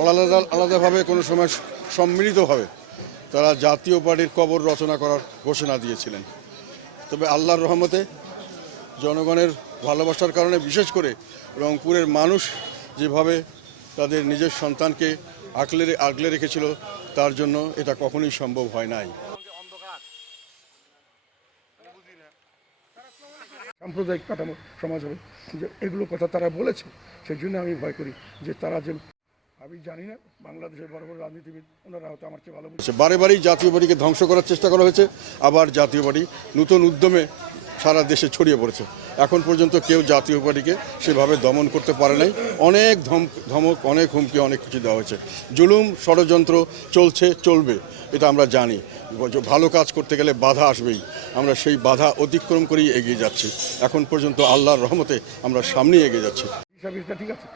আলাদা আলাদাভাবে কোনো সময় সম্মিলিতভাবে তারা জাতীয় পার্টির কবর রচনা করার ঘোষণা দিয়েছিলেন। তবে আল্লাহর রহমতে জনগণের ভালোবাসার কারণে, বিশেষ করে রংপুরের মানুষ যেভাবে তাদের নিজের সন্তানকে আগলে আগলে রেখেছিল, তার জন্য এটা কখনোই সম্ভব হয় নাই। সাম্প্রদায়িক কাঠামো সমাজ হবে। যে এগুলো কথা তারা বলেছে সেই জন্য আমি ভয় করি যে তারা যে, আমি জানি না, বাংলাদেশের বড় বড় রাজনীতিবিদ, ওনারা হয়তো আমার চেয়ে ভালো বলছে। বারে বারেই জাতীয় পার্টিকে ধ্বংস করার চেষ্টা করা হয়েছে, আবার জাতীয় পার্টি নতুন উদ্যমে সারা দেশে ছড়িয়ে পড়েছে। এখন পর্যন্ত কেউ জাতীয় পার্টিকে সেভাবে দমন করতে পারে নাই। অনেক ধম, ধমক, অনেক হুমকি, অনেক কিছু দেওয়া হয়েছে। জুলুম ষড়যন্ত্র চলছে, চলবে, এটা আমরা জানি। ভালো কাজ করতে গেলে বাধা আসবেই। আমরা সেই বাধা অতিক্রম করেই এগিয়ে যাচ্ছি। এখন পর্যন্ত আল্লাহর রহমতে আমরা সামনেই এগিয়ে যাচ্ছি। ঠিক আছে।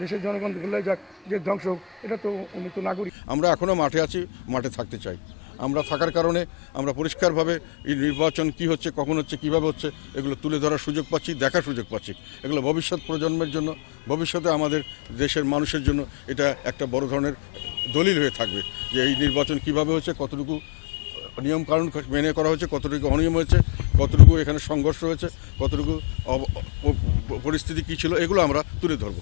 দেশের জনগণ ভুলে যাক যে ধ্বংস এটা তো উনি তো নাগরিক। আমরা এখনও মাঠে আছি মাঠে থাকতে চাই। আমরা থাকার কারণে আমরা পরিষ্কারভাবে এই নির্বাচন কি হচ্ছে কখন হচ্ছে কীভাবে হচ্ছে এগুলো তুলে ধরার সুযোগ পাচ্ছি দেখার সুযোগ পাচ্ছি। এগুলো ভবিষ্যৎ প্রজন্মের জন্য ভবিষ্যতে আমাদের দেশের মানুষের জন্য এটা একটা বড় ধরনের দলিল হয়ে থাকবে যে এই নির্বাচন কীভাবে হচ্ছে কতটুকু নিয়ম কানুন মেনে করা হয়েছে, কতটুকু অনিয়ম হয়েছে, কতটুকু এখানে সংঘর্ষ হয়েছে, কতটুকু পরিস্থিতি কী ছিল, এগুলো আমরা তুলে ধরবো।